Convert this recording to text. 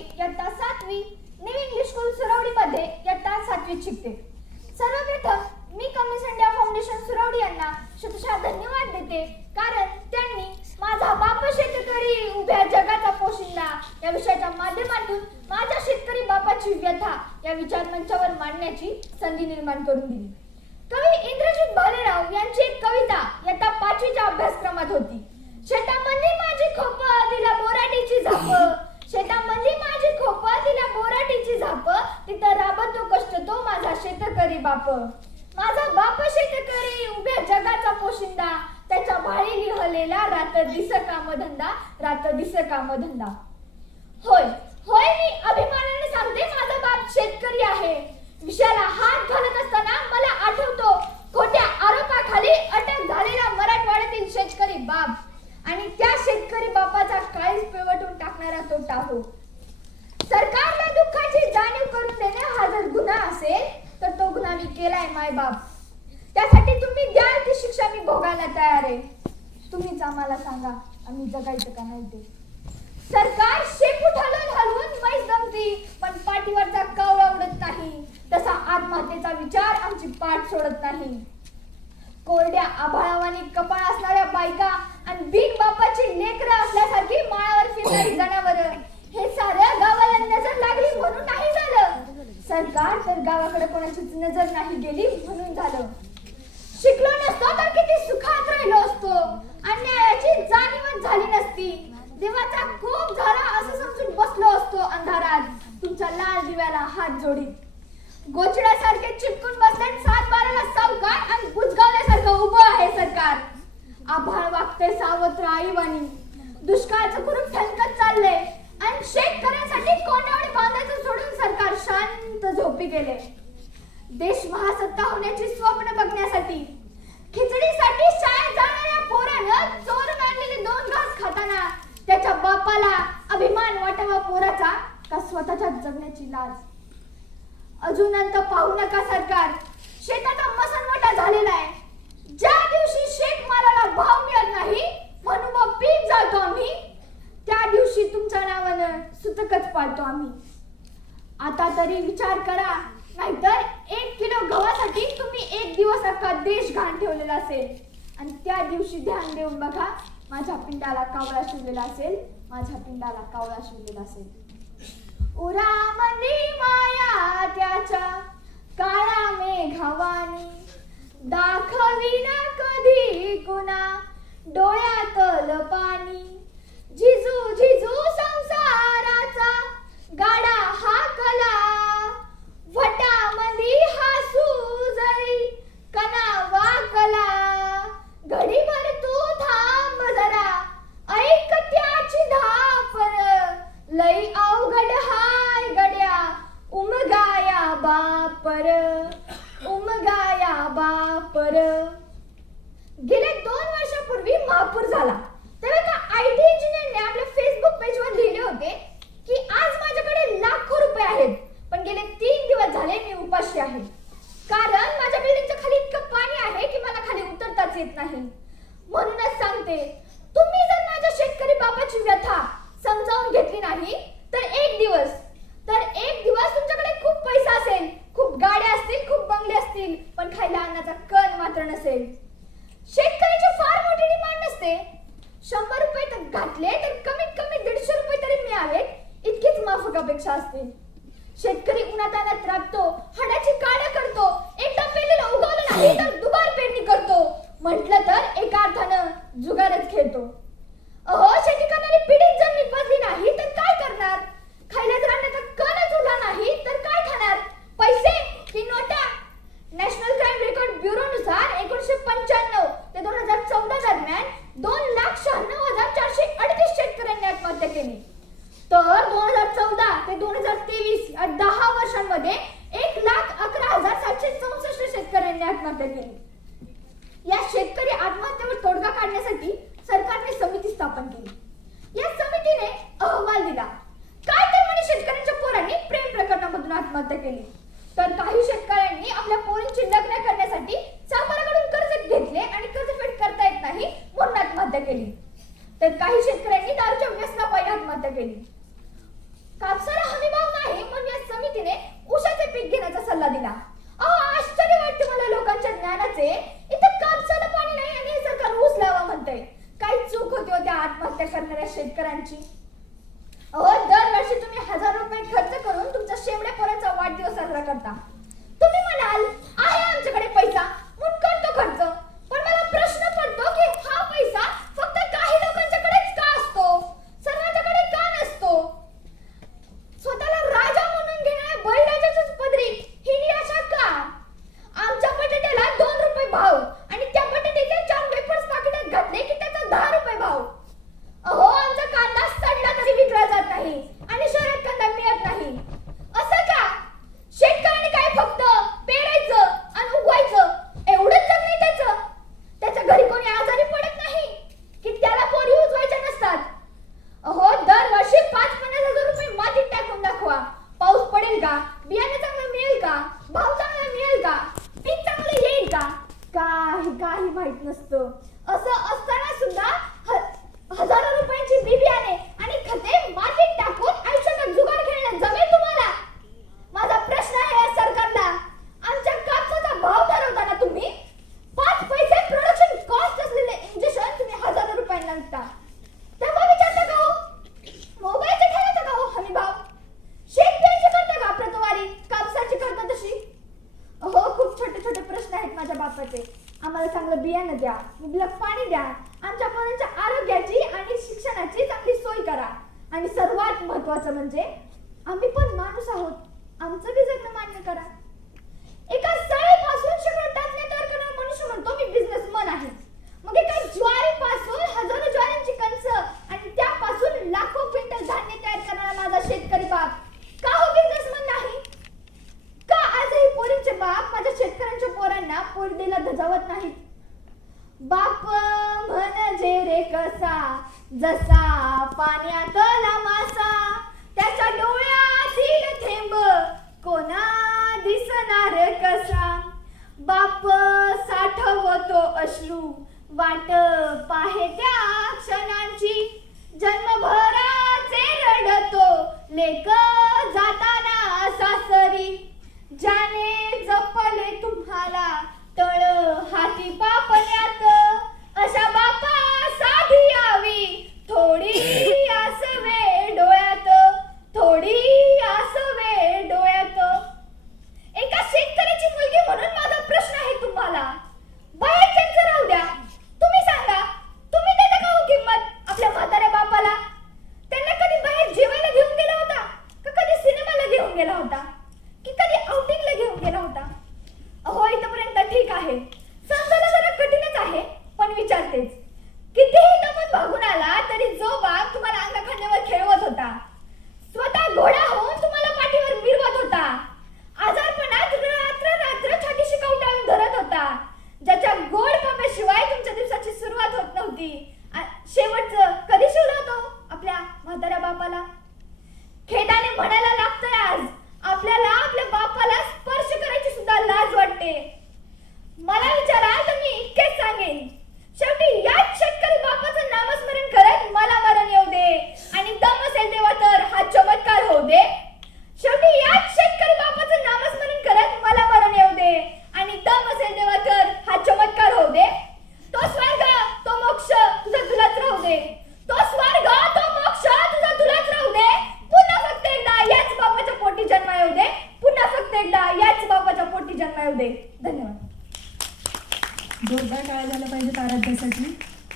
इयत्ता सातवी new English school सुरवडीमध्ये इयत्ता सातवीत शिकते. सर्वप्रथम मी कमिस इंडिया फाउंडेशन सुरवडी यांना शतशः धन्यवाद देते. कारण त्यांनी माझा बाप शेतकरी उभ्या जगाचा पोशिंदा. या विषयाच्या माध्यमातून माझ्या शेतकरी बापाची व्यथा या विचार मंचावर मांडण्याची संधी निर्माण करून दिली. कवी इंद्रजित भालेराव यांची एक कविता इयत्ता पाचवीच्या अभ्यासक्रमात होती. शेतामध्ये माझी खोप तिला बोराटीची झाप. शेतामध्ये माझी खोप तिला बोराटीची झाप तिथं राबतो कष्ट तो माझा शेतकरी बाप. माझा बाप शेतकरी उभ्या जगाचा पोशिंदा. त्याच्या भाळी लिहलेला रात दिस कामधंदा रात दिस कामधंदा होय होय मी अभिमानाने सांगते माझा बाप शेतकरी आहे. विषयाला हात घालत असताना मला आठवतो खोट्या आरोपाखाली अटक झालेला मराठवाड्यातील शेतकरी बाप आणि त्या शेतकरी बापाचा काळीच पिवटून टाकणारा तो टाहो सरकारला दुःखाची जाणीव करून देणे हा जर गुन्हा असेल तर तो गुन्हा मी केलाय माय बाप त्यासाठी तुम्ही द्याल ती शिक्षा मी भोगायला तयार आहे. तुम्हीच आम्हाला सांगा आम्ही जगायचं का नाही ते. सरकार शेपूट हलवून हलवून मैस जमती पण पाठीवरचा कवळा उडत नाही. तसा आत्महत्येचा विचार आमची पाठ सोडत नाही. कोरड्या आभाळावानी कपाळ असणाऱ्या बायका आणि बिग बापाची लेकरं असल्यासारखी माळावर फिरणारी जनावर. हे सारं गावाला नजर लागली म्हणून नाही झालं. सरकार तर गावाकडे कोणाचीच नजर नाही गेली म्हणून झालं. असती देवाचा खूप झाला असं समजून बसलो असतो अंधारात. तुमच्या लाल दिव्याला हात जोडीत. गोचड्यासारखे चिपकून बसले सात बाराला सावकार आणि गुजगावल्यासारखं उभं आहे सरकार. आभाळ वागते सावत्र आईवाणी. दुष्काळाचं कुरूप ठणकत चालले आणि शेतकऱ्यांसाठी कोंडावडी बांधायचं सोडून सरकार शांत झोपी गेले. देश महासत्ता होण्याची स्वप्न बघण्यासाठी खिचडीसाठी शाळेत जाणाऱ्या पोरानं चोर आणलेले खाताना त्याच्या बापाला अभिमान वाटावा पोराचा का स्वतःच्या जगण्याची लाज? अजूनंत पाहू नका सरकार. शेताचा मसनवटा झालेला आहे. ज्या दिवशी शेतमालाला भाव मिळत नाही म्हणून मग पीक जातो आम्ही. त्या दिवशी तुमच्या नावानं सुतकच पाळतो आम्ही. आता तरी विचार करा नाहीतर एक किलो गव्हासाठी तुम्ही एक दिवस अख्खा देश घाण ठेवलेला असेल. आणि त्या दिवशी ध्यान देऊन बघा माझ्या पिंडाला कावळा शिवलेला असेल माझ्या पिंडाला कावळा शिवलेला असेल. उरा मनी माया त्याच्या काळा मेघावानी दाखविना कधी कुणा डोळ्यातल पाणी झिजू झिजू संसाराचा गाडा हा कला वटामधी हासू जरी कना वा कला वापर झाला. तेव्हा एका आय टी इंजिनियरने आपल्या फेसबुक पेजवर लिहिले होते की आज माझ्याकडे लाखो रुपये आहेत. पण गेले तीन दिवस झाले मी उपाशी आहे. कारण माझ्या बिल्डिंगच्या खाली इतकं पाणी आहे की मला खाली उतरताच येत नाही. म्हणूनच सांगते तुम्ही जर माझ्या शेतकरी बापाची व्यथा समजावून घेतली नाही तर एक दिवस तर एक दिवस तुमच्याकडे खूप पैसा असेल खूप गाड्या असतील खूप बंगले असतील पण खायला अन्नाचा कण मात्र नसेल शेतकऱ्याची फार मोठी डिमांड नसते शंभर रुपये तर घातले तर कमीत कमी दीडशे रुपये तरी मिळावेत इतकीच माफक अपेक्षा असते. शेतकरी उन्हातानात राबतो हाडाची काढा करतो एकदा पेरलेलं उगवलं नाही तर दुबार पेरणी करतो. म्हटलं तर एका अर्थानं जुगारच खेळतो. अहो शेती करणारी पिढीच जर निपजली नाही तर काय करणार? खायला जर अन्नाचा कणच उरला नाही तर काय खाणार पैसे की नोटा नॅशनल क्राईम रेकॉर्ड ब्युरोनुसार एकोणीशे पंच्याण्णव ते दोन हजार चौदा दरम्यान दोन लाख शहाण्णव हजार चारशे अडतीस शेतकऱ्यांनी आत्महत्या केली तर दोन हजार चौदा ते दोन हजार तेवीस या दहा वर्षांमध्ये एक लाख अकरा हजार सातशे चौसष्ट शेतकऱ्यांनी आत्महत्या केली. या शेतकरी आत्महत्येवर तोडगा काढण्यासाठी सरकारने समिती स्थापन केली. या समितीने अहवाल दिला. काय तर म्हणे शेतकऱ्यांच्या पोरांनी प्रेम प्रकरणामधून आत्महत्या केली. तर काही शेतकऱ्यांनी आपल्या पोरींची लग्न करण्यासाठी सावकाराकडून कर्ज घेतले आणि कर्जफेड करता येत नाही म्हणून आत्महत्या केली. तर काही शेतकऱ्यांनी दारूच्या व्यसनापायी आत्महत्या केली. आत्महत्या करणाऱ्या शेतकऱ्यांची. अहो दरवर्षी तुम्ही हजार रुपये खर्च करून तुमच्या शेवड्या पोराचा वाढदिवस साजरा करता. माझ्या बापाचे. आम्हाला चांगलं बियाणं द्या मुबलक पाणी द्या. आमच्या पोरांच्या आरोग्याची आणि शिक्षणाची चांगली सोय करा. आणि सर्वात महत्वाचं म्हणजे आम्ही पण माणूस आहोत. आमचं बी जगणं मान्य करा. एका सळीपासून शिकवतात मनुष्य म्हणतो मी बिझनेसमन आहे. जसा जसा पाण्यात मासा त्याच्या डोळ्यातील थेंब कोणा दिसणार कसा? बाप साठवतो अश्रू वाट पाहे त्या क्षणांची. जन्मभराचे रडतो लेक जाताना सासरी. ज्याने जपले तुम्हाला तळ हाती पापण्यात अशा बापा